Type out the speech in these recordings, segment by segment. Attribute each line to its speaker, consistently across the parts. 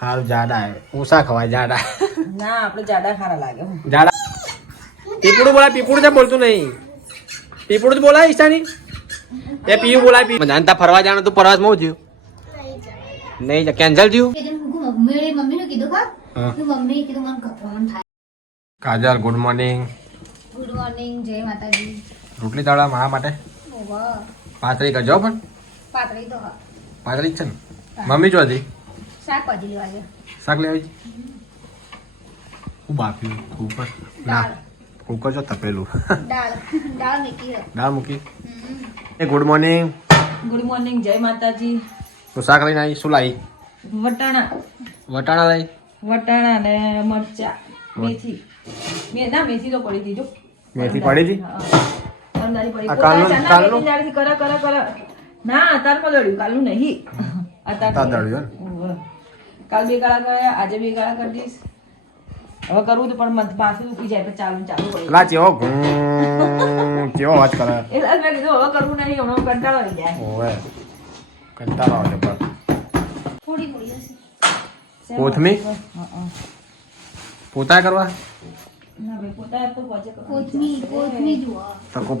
Speaker 1: હારું જાડા ઊંસા ખવાય જાડા.
Speaker 2: ના આપણે જાડા ખારા લાગે
Speaker 1: જાડા. પીપળું બોલાય પીપળું તો બોલતું નહીં. પીપળું જ બોલાય ઈશાની. એ પીયું બોલાય પી જાણતા ફરવા જવાનું તું પ્રવાસમાં થયું. નહીં કેન્સલ થયું.
Speaker 3: મને
Speaker 1: Kajal good morning
Speaker 3: good morning જય માતાજી.
Speaker 1: રોટલી દાળા મારા માટે? પાતળી કરજો પણ.
Speaker 3: પાતળી તો
Speaker 1: પાતળી છે ને. મમ્મી જો હતી.
Speaker 3: શાકભાજી લેવા ગયા
Speaker 1: શાક લેવી છે બાફી કુકર ના કુકર જો તપેલું.
Speaker 3: દાળ. દાળ મેકી
Speaker 1: દાળ મૂકી. એ ગુડ મોર્નિંગ
Speaker 2: ગુડ મોર્નિંગ જય માતાજી.
Speaker 1: તો શાક લઈને આવી? શું લાવી?
Speaker 2: વટાણા.
Speaker 1: વટાણા લાવી?
Speaker 2: વટાણા ને મરચા. મેથી. મે ના મેથી તો પડી દીજો
Speaker 1: મેથી પડી
Speaker 2: દી
Speaker 1: હા. કાલનું- કાલનું?
Speaker 2: કરા કરા કરા. ના તારમાં દળ્યું કાલનું નહીં.
Speaker 1: આ
Speaker 2: અતાર
Speaker 1: દળ્યું.
Speaker 2: કાલ બે ગાળા કર્યા આજે બે ગાળા કરી દઈશ. હવે કરવું તો પણ મત- માથું દુખી જાય પણ ચાલુ ચાલુ પડે
Speaker 1: ચેવો કેવો અવાજ કરે.
Speaker 2: એટલે મેં કીધું હવે કરવું નહીં હમણાં કંટાળો આવી જાય.
Speaker 1: ઓવે કંટાળો આવે પણ.
Speaker 3: થોડી
Speaker 1: થોડી
Speaker 2: હં.
Speaker 1: પોતા કરવા.
Speaker 3: કોથમી કોથમી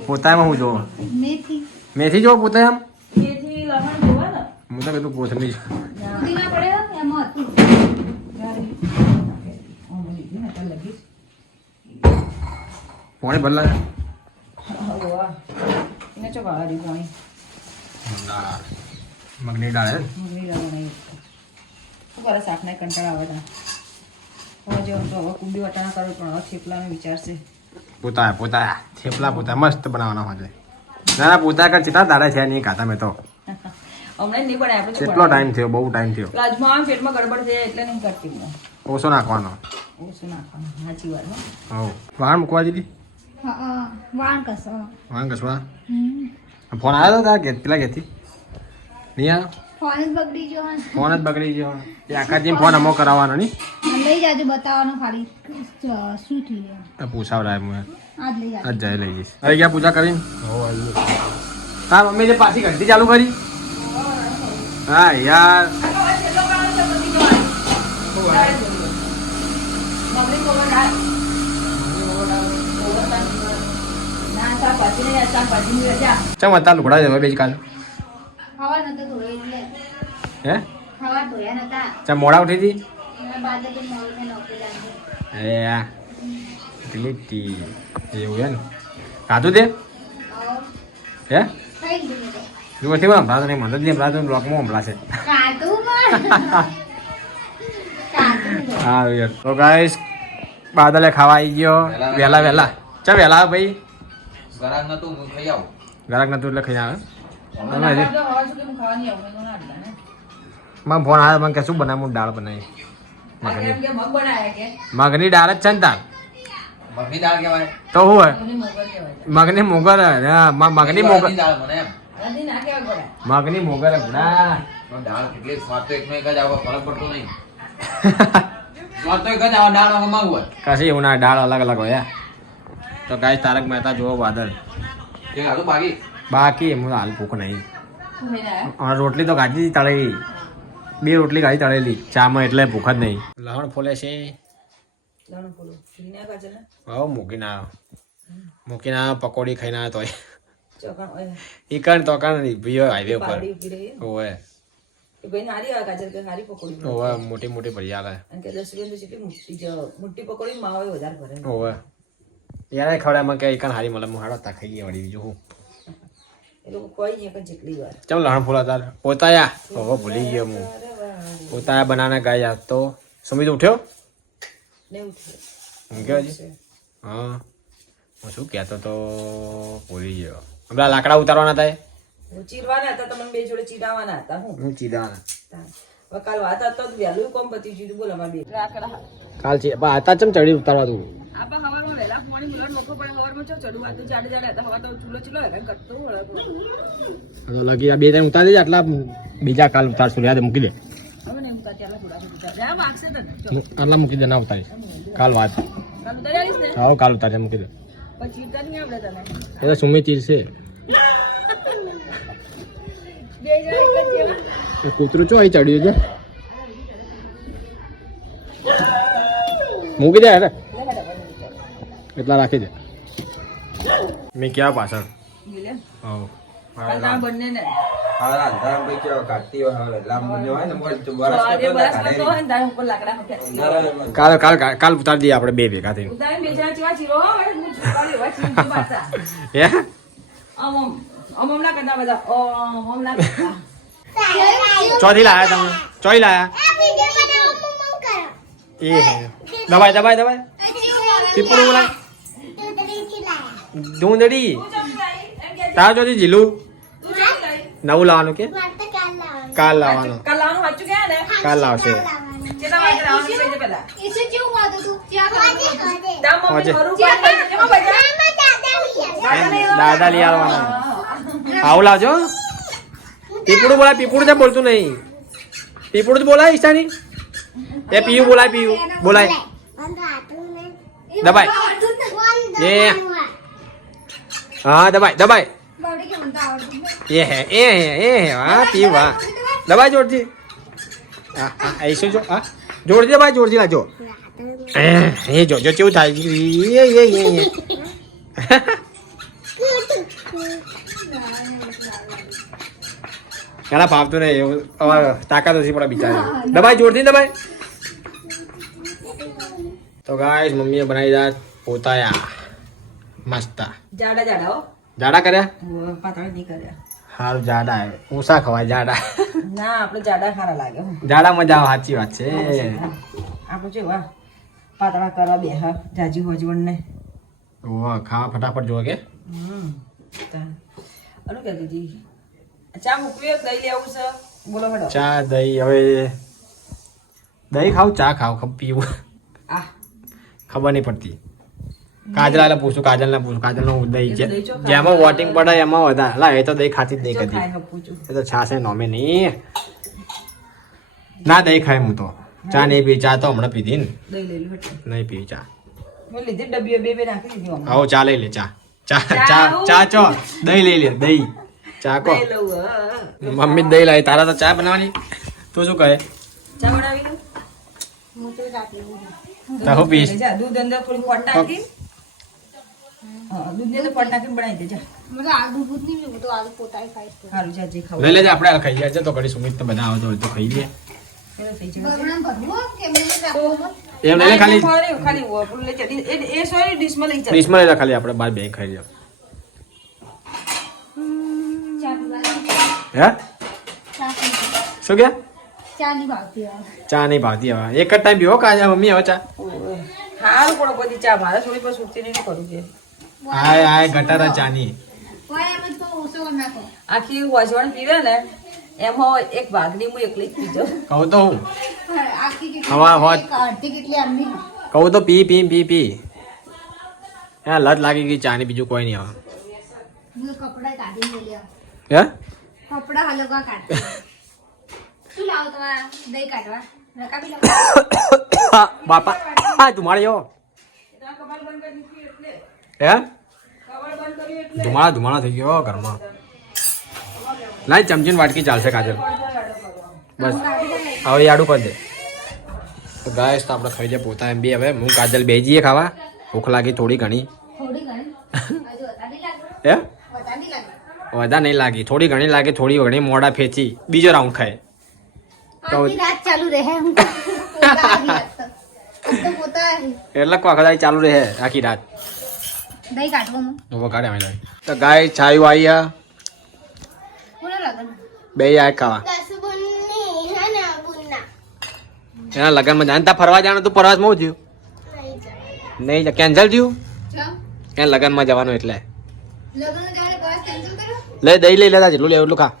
Speaker 1: પોતામાં હું જોવો
Speaker 3: મેથી.
Speaker 1: મેથી જોવો પોતા એમ
Speaker 2: મેથી લસણ જોવા ને?
Speaker 1: હું તો કીધું કોથમી
Speaker 2: ના,
Speaker 3: પુદીના પડે હે, એમાં હતું
Speaker 2: ગાળી. આમાં લીધી ને અત્યારે લગી.
Speaker 1: પોણી ભરલા.
Speaker 2: એને ચો ગાળા પાણી.
Speaker 1: મગની દાળ હે ને?
Speaker 2: મગની દાળ બનાવી. શું કરે શાકના કંટાળા આવે તા. હવે જો તો કુંડી વટાણા કરો પણ થેપલાનો વિચાર છે
Speaker 1: પોતા પોતા થેપલા પોતા મસ્ત બનાવવાના હોય ના ના પોતા કર ચેટલા દાડા છે નહીં ખાતા મેં તો
Speaker 2: હમણાં નહીં પડે આપણે
Speaker 1: કેટલો ટાઈમ થયો બહુ ટાઈમ થયો
Speaker 2: આવે પેટમાં ગડબડ છે એટલે નહીં કરતી
Speaker 1: ઓછો નાખવાનો
Speaker 2: ઓછું નાખવાનો સાચી વાત હો
Speaker 1: વાળ મૂકવા દીધી
Speaker 3: હા હા.
Speaker 1: ફોન આવ્યો હતો તારા પેલા ઘેરથી નહીં આવ્યો
Speaker 3: ફોન જ બગડી ગયો
Speaker 1: ફોન જ બગડી ગયો એ આખા જેમ ફોન? અમો કરાવવાનો નહીં
Speaker 3: લઈ જાજો બતાવવાનું ખાલી. શું થયું
Speaker 1: તો પૂછાવડાય હું
Speaker 3: આજ લઈ
Speaker 1: આજ જાય લઈ જઈશ. આવી ગયા પૂજા કરીને? તાર મમ્મી જે પાછી ઘંટી ચાલુ કરી? હા યાર. ચમ અત્યારે લુગડા જવા બેજ કાલ.
Speaker 3: ખાવા નતો ધોઈ એટલે.
Speaker 1: હે?
Speaker 3: ખાવા ધોયા નતા.
Speaker 1: ચમ મોડા ઉઠી હતી એ આ કેટલી ટી એવું હે ને ખાધું તે હે?
Speaker 3: લીધું મેં તો.
Speaker 1: તું હમણાં નહીં મને જ નહીં હમણાં બ્લોકમાં હમણાં છે હા યાર તો ગાઈસ બાદલે ખાવા આવી ગયો. વહેલા વહેલા ચા વહેલા આવે ભાઈ.
Speaker 4: ગરાગ નતું હું ખાઈ આવું.
Speaker 1: ગરાગ નતું એટલે ખાઈ આવે. તમે હજી મારો ફોન આવે મને કે શું બનાવું? દાળ બનાવી. મગની
Speaker 2: મગ બનાયા કે?
Speaker 1: મગની દાળ જ છે ને તાર.
Speaker 4: મગની દાળ કહેવાય.
Speaker 1: તો હું હોય?
Speaker 2: મને મગર કહેવાય.
Speaker 1: મગની મોગર હા, મ- મગની મોગર
Speaker 4: મગની દાળ મને એમ.
Speaker 2: હજી ના કહેવાય ગોળા
Speaker 1: મગની મોગર. ના.
Speaker 4: તો દાળ કેટલી સ્વાદ તો એકનો એક જ આવે ફરક પડતો નહીં. સ્વાદ તો એક જ આવે દાળ મગ હોય.
Speaker 1: કશી એવું ના દાળ અલગ અલગ હોય તો ગાય તારક મહેતા જોવો વાદળ.
Speaker 4: બાકી?
Speaker 1: બાકી એમ હાલ ભૂખ નહીં. રોટલી તો ગાજી તળેલી. બે રોટલી ગાજી તળેલી. ચામાં એટલે ભૂખ જ નહીં. લહણ ફોલે છે. હવે મૂકીને આવ્યો મૂકીને આવ્યો પકોડી ખાઈને આવ્યો તોય.
Speaker 2: ઓય.
Speaker 1: તો કણ ભીયો હાઈવે ઉપર. ઓવે
Speaker 2: એ ભાઈ નારી આવે કાજલ કે હારી પકોડી બનાવી.
Speaker 1: ઓવે મોટી મોટી ભરી
Speaker 2: જેટલી મોટી પકોડી માવો વધારે ભરે.
Speaker 1: ઓવે યાર ખવડામાં કે ઈ કણ હારી મળે હું હાડો તા ખાઈ ગયા વળી બીજું હું
Speaker 2: એ લોકો કોઈ નહીં કે જેટલી વાર.
Speaker 1: ચમ લહણ ફોલા તાર પોતાયા? ઓહો ભૂલી ગયો હું. પોતાયા બનાના ગાય તો. સુમિત ઉઠ્યો?
Speaker 2: ને ઉઠ્યો.
Speaker 1: હા હું. શું કહેતો તો ભૂલી ગયો. હમણાં લાકડા ઉતારવાના થાય
Speaker 2: હું ચીરવાના હતા તમને બે જોડે ચીરાવાના હતા હું.
Speaker 1: હું ચીદાના
Speaker 2: હવે કાલ વાત હતો તો વહેલું કોમ પતી જીધું બોલ અમારે બે. લાકડા.
Speaker 1: કાલ છે પણ હતા ચમ ચડી ઉતારવા તું?
Speaker 2: આપા હવારમાં વહેલા પોણી મુલર નોખો પડે હવારમાં ચો ચડું વાતું જાડે જાડે હતા હવા તો ચૂલો ચૂલો હેરાન કરતો
Speaker 1: વળે લગી આ બે ટાઈમ ઉતારી દે આટલા બીજા કાલ ઉતારશું યાદ મૂકી દે. આટલા મૂકી દે ના ઉતારી કાલ વાત. હા કાલ ઉતારી મૂકી દે. એ તો સુમી ચીજ છે. કૂતરું ચો અહીં ચડ્યું છે? મૂકી દે
Speaker 2: અરે
Speaker 1: એટલા રાખી દે. મેં ક્યાં પાછળ? કાલ કાલ કાલ- ઉતારી દઈએ આપણે બે ભેગા
Speaker 2: થઈ હું.
Speaker 1: ચોથી લાયા તમે? ચોઈ લાયા? એ હે. દબાય દબાઈ દબાઈ પીપળું બોલાય. ધૂંધળી તાર જોતી જીલું નવું લાવવાનું કે કાલ લાવવાનું
Speaker 2: કાલ
Speaker 1: લાવશે
Speaker 2: છે.
Speaker 1: દાદા લઈ આવવાના આવું લાવજો પીપુડું બોલાય પીપુડું તો બોલતું નહીં પીપળું જ બોલાય ઈશાની એ પીયું બોલાય પીયું બોલાય દબાય એ હા
Speaker 3: તો આવડતું નથી.
Speaker 1: એ હે એ હે એ હે વાહ પીયું વાહ દબાઈ જોડજી હા હા એ શું જો હા. જોડજી દબાઈ જોડજી લાજો. એ જો જો કેવું થાય? એ એ એ એ એના ફાવતું નહીં એવું તાકાત નથી પડે બિચારા. દબાઈ જોડતી દબાઈ તો ગાય મમ્મીએ બનાવી દાળ પોતાયા. મસ્ત.
Speaker 2: જાડા જાડા હો.
Speaker 1: જાડા કર્યા?
Speaker 2: પાતળા નહીં કર્યા.
Speaker 1: હારું જાડા ઊંસા ખવાય જાડા.
Speaker 2: ના આપણે જાડા સારા લાગે.
Speaker 1: જાડા મજા આવે સાચી વાત છે.
Speaker 2: આપણે જો વાહ પાતળા કરવા બે હા જાજી હોજવણ ને
Speaker 1: વાહ ખાવા ફટાફટ જોવે કે.
Speaker 2: હમ અનુ કે દીદી ચા મૂકવી દહીં લેવું છે? બોલો મેડમ
Speaker 1: ચા દહીં હવે દહીં ખાવ ચા ખાવ પીવું.
Speaker 2: આ.
Speaker 1: ખબર નહીં પડતી. કાજલાને પૂછું કાજલને પૂછું કાજલનું દહીં
Speaker 2: એ તો દહીં
Speaker 1: જેમાં વોટિંગ પડે એમાં વધારે. લા એ તો દહીં ખાતી જ નહીં કદી. એ તો છાશે નોમે નહીં. ના દહીં ખાય હું તો. ચા નહીં પી ચા તો હમણાં પીધી ને. નહીં પીવી ચા. આવો ચા લઈ લે ચા. ચા
Speaker 2: ચા
Speaker 1: ચા ચો દહીં લઈ લે દહીં. ચા કો. મમ્મી દહીં લાવી તારા તો ચા બનાવવાની. તું શું કહે?
Speaker 2: ચા બનાવી લઉં?
Speaker 3: હું તો
Speaker 1: પીશ.
Speaker 2: દૂધ અંદર થોડી પોટ નાખી? હા દૂધની નાખીને બનાવી દે
Speaker 3: મને આલુ દૂધ નહીં હું તો આલુ પોતાય ખાઈશ
Speaker 2: સારું જા જે ખાવું.
Speaker 1: લઈ લેજે આપણે ખાઈ જાય તો ઘડી સુમિત તો બધા આવતો હોય તો ખાઈ લે.
Speaker 2: એને થઈ જશે.
Speaker 3: બગડાને ભરવું કે એમને એમ જ. રાખવું?
Speaker 1: એમ લઈ લે ખાલી આપણે બાર બે ખાઈ. હે? શું કે?
Speaker 3: ચા નહીં ભાવતી હવે.
Speaker 1: ચા નહીં ભાવતી હવે એક જ ટાઈમ પીવો કાજા મમ્મી હવે ચા.
Speaker 2: સારું પણ બધી ચા મારે થોડી પણ સુરતી નહીં કરું છે
Speaker 1: આય આય ગટારા ચાની
Speaker 2: આખી વજવણ પીવે ને એમાં એક ભાગની હું એકલી જ પીજો
Speaker 1: કહું તો હું.
Speaker 3: આખી કેટલી
Speaker 1: હવા હોત. કહું તો પી પી પી પી. હા લત લાગી ગઈ ચાની બીજું કોઈ નહીં આવે.
Speaker 3: હું કપડાં આવું.
Speaker 1: હે?
Speaker 3: કપડા હલવા કાઢ. શું લાવો તમારા? દહીં કાઢવા? રકાબી
Speaker 1: બાપા. હા ધુમાડ્યો હે? ધુમાડા ધુમાડા થઈ ગયો ઘરમાં. લાઈ ચમચીને વાટકી ચાલશે કાજલ. બસ. હવે યાડું કરી દે. તો ગાય તો આપણે ખાઈ જાય પોતા એમ બી હવે. હું કાજલ બે જઈએ ખાવા. ભૂખ લાગી થોડી ઘણી.
Speaker 3: થોડી ઘણી. હજુ વધારે નહીં લાગે
Speaker 1: હે?
Speaker 3: વધારે નહીં લાગે
Speaker 1: વધારે નહીં લાગી. થોડી ઘણી લાગે થોડી ઘણી મોડા ફેંચી. બીજો રાઉન્ડ ખાય. તો-
Speaker 3: આખી રાત ચાલુ રહે. હું પોતા આવી રાત તો. આજ તો પોતા આવી.
Speaker 1: એટલે કોઈ વખત ચાલુ રહે આખી રાત.
Speaker 3: દહીં કાઢવું
Speaker 1: હું. કાઢે અમે દહીં તો ગાય આ.
Speaker 3: લગન.
Speaker 1: બે આ ખાવા એના લગનમાં જાણતા ફરવા જવાનું તું પ્રવાસમાં થયું. નહીં કેન્સલ થયું? એને લગનમાં જવાનું એટલે? લઈ દહીં લઈ લેતા જેટલું લે એટલું ખા.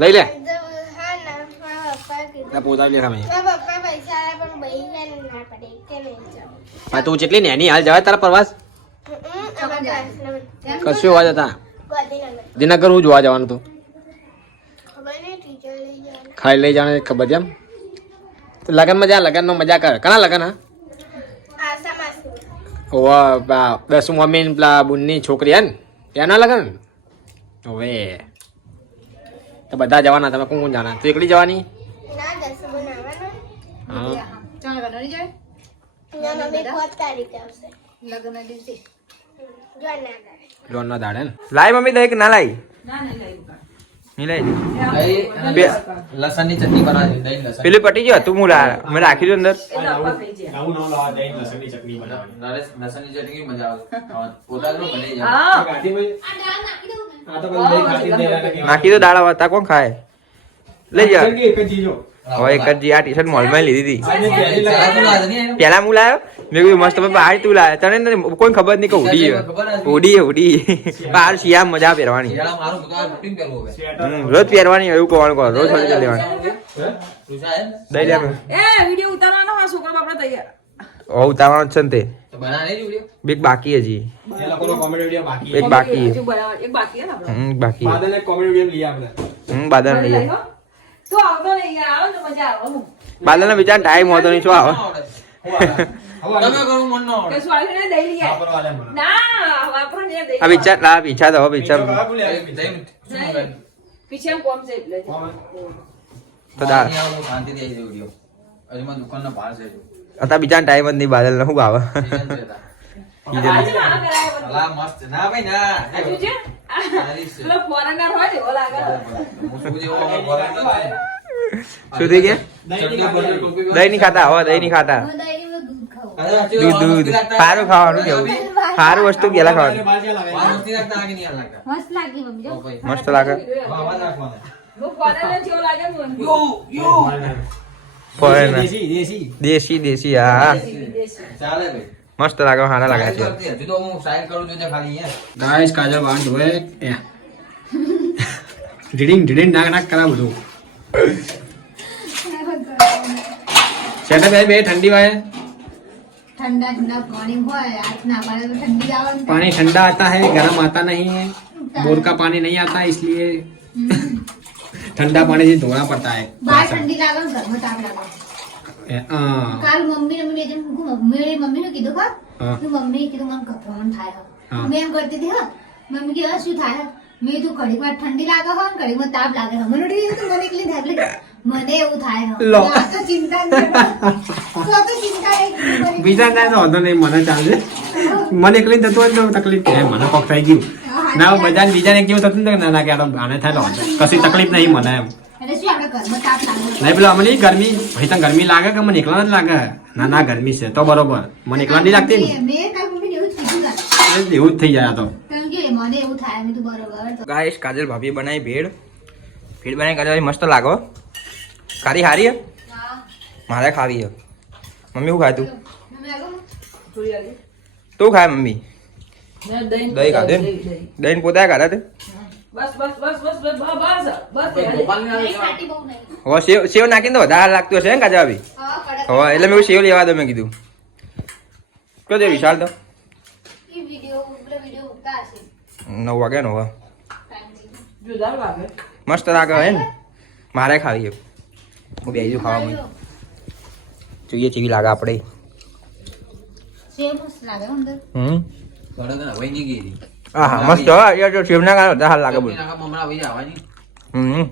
Speaker 1: લઈ લે. પોતા લે હા તું જેટલી નેની હાલ જવાય તારા પ્રવાસ? કશું જોવા જતા? દિનગર હું જોવા જવાનું તું? ખાઈ લઈ જવાનું ખબર છે એમ? તો લગનમાં જા લગનનો મજા કર. કણા લગન હા? બસ બા મમ્મી પેલા બુનની છોકરી હે ને? ત્યાંના લગન? હવે તો બધા જવાના તમે કોણ કોણ જવાના તું એકલી જવાની?
Speaker 5: હા. લોન મમ્મી દહીં ના લાઈ પટી ગયો તું મેં રાખી દઉં અંદર.
Speaker 3: લસણ નાખી
Speaker 5: દો દાડા વાતા કોણ ખાય? લઈ
Speaker 1: જાઓ
Speaker 5: હવે એક જ આ ટી શર્ટ મોલમાં લીધી હતી. પેલા હું લાવ્યો? મેં કીધું મસ્ત બહાર તું લાવ્યો. તને કોઈ ખબર નહીં કે ઉડી ઉડી ઉડી બહાર શિયામ મજા પહેરવાની. રોજ પહેરવાની એવું કોણ કહો રોજ હોળી લેવાની.
Speaker 2: ઉતારવાનો
Speaker 5: છે ને તે. એક બાકી હજી. એક બાકી
Speaker 2: એક બાકી
Speaker 5: હમ બાદલ
Speaker 2: લઈ તો આવતો
Speaker 5: બિચારા ટાઈમ હોતો નહીં શું આવે? આ બિચાર ના પીછા તો પીછા.
Speaker 2: પીછા
Speaker 5: ટાઈમ જ. નહીં બાદલ શું આવે
Speaker 4: મસ્ત ના ભાઈ
Speaker 5: ગયા?
Speaker 1: દહીં
Speaker 5: ખાતા. હવે દહીં ખાતા
Speaker 3: દૂધ
Speaker 5: દૂધ. સારું ખાવાનું કેવું? સારું વસ્તુ પેલા ખાવાનું?
Speaker 4: મસ્ત
Speaker 3: લાગે
Speaker 1: દેશી દેશી.
Speaker 5: હા.
Speaker 4: ચાલે ભાઈ.
Speaker 5: મસ્ત લાગે સારા લાગે છે
Speaker 4: હજુ તો હું સાઈન કરું છું ત્યાં ખાલી અહીંયા.
Speaker 1: ગાઈસ કાજલ વાળ ધોવે એ રીડિંગ રીડિંગ નાક નાક કરા બધું સેટા બે બે ઠંડી વાય
Speaker 3: ઠંડા ઠંડા પાણી હોય હાથ ના પાડે તો ઠંડી આવે ને.
Speaker 1: पानी ठंडा आता है गर्म आता नहीं है बोर का पानी नहीं आता इसलिए ठंडा पानी से धोना पड़ता है
Speaker 3: બહાર ઠંડી લાગે ને ઘરમાં તાપ લાગે
Speaker 1: ए, हाँ,
Speaker 3: કાલ મમ્મી ને મેં જેમ મમ્મી મમ્મી ને કીધું
Speaker 1: હા.
Speaker 3: હા. મમ્મી કીધું મને ગભરામણ થાય મેં એમ કરતી હતી હા. મમ્મી કે શું થાય મેં કીધું ઘડીક વાર ઠંડી લાગે હોય ને ઘડીક વાર તાપ લાગે છે મને ઉડી તો મને એકલી થાય એટલે મને એવું થાય હે. આ તો ચિંતા નહીં તો તો ચિંતા નહીં.
Speaker 1: બીજા કાંઈ તો વાંધો નહીં મને ચાલે. મને એકલી થતું હોય ને તો તકલીફ. થાય મને કોક થઈ ગયું. ના બધા બીજાને કેવું થતું ને ના આનો આને થાય તો કશી તકલીફ નહીં મને એમ.
Speaker 3: नहीं बोला मनी गर्मी भाई तो गर्मी
Speaker 1: लागे का मन इकला नहीं लागे। ना ना
Speaker 3: गर्मी से तो बराबर। मन इकला नहीं लागते। ये
Speaker 5: उठ थई जाया तो। क्योंकि मने उठाया गाइस काजल भाभी बनाई भेड़। भेड़
Speaker 3: बनाई
Speaker 5: काजल मस्त लागो। कारी हारी है? हाँ।
Speaker 3: मारे खावी
Speaker 2: है। मम्मी
Speaker 5: को खाए तू।
Speaker 2: मम्मी आ
Speaker 5: तू खाए मम्मी।
Speaker 2: दही दही
Speaker 5: दही पोता खा रहा
Speaker 2: બસ
Speaker 5: સેવ સેવ નાખીને તો લાગતું હશે કાજા આવી?
Speaker 3: હા
Speaker 5: એટલે મેં સેવ લેવા દો મેં કીધું. કયો દે વિશાલ તો. નવ વાગે
Speaker 2: નવ
Speaker 5: મસ્ત લાગે હે મારે ખાવી હું બેજું ખાવા મને જોઈએ ચીવી લાગે આપણે
Speaker 3: સેવ
Speaker 5: હમ?
Speaker 4: કડક હવે નહીં ગઈ
Speaker 5: હા મસ્ત યાર જો શિવના કારણે હાલ લાગે
Speaker 4: બધું
Speaker 5: હમ.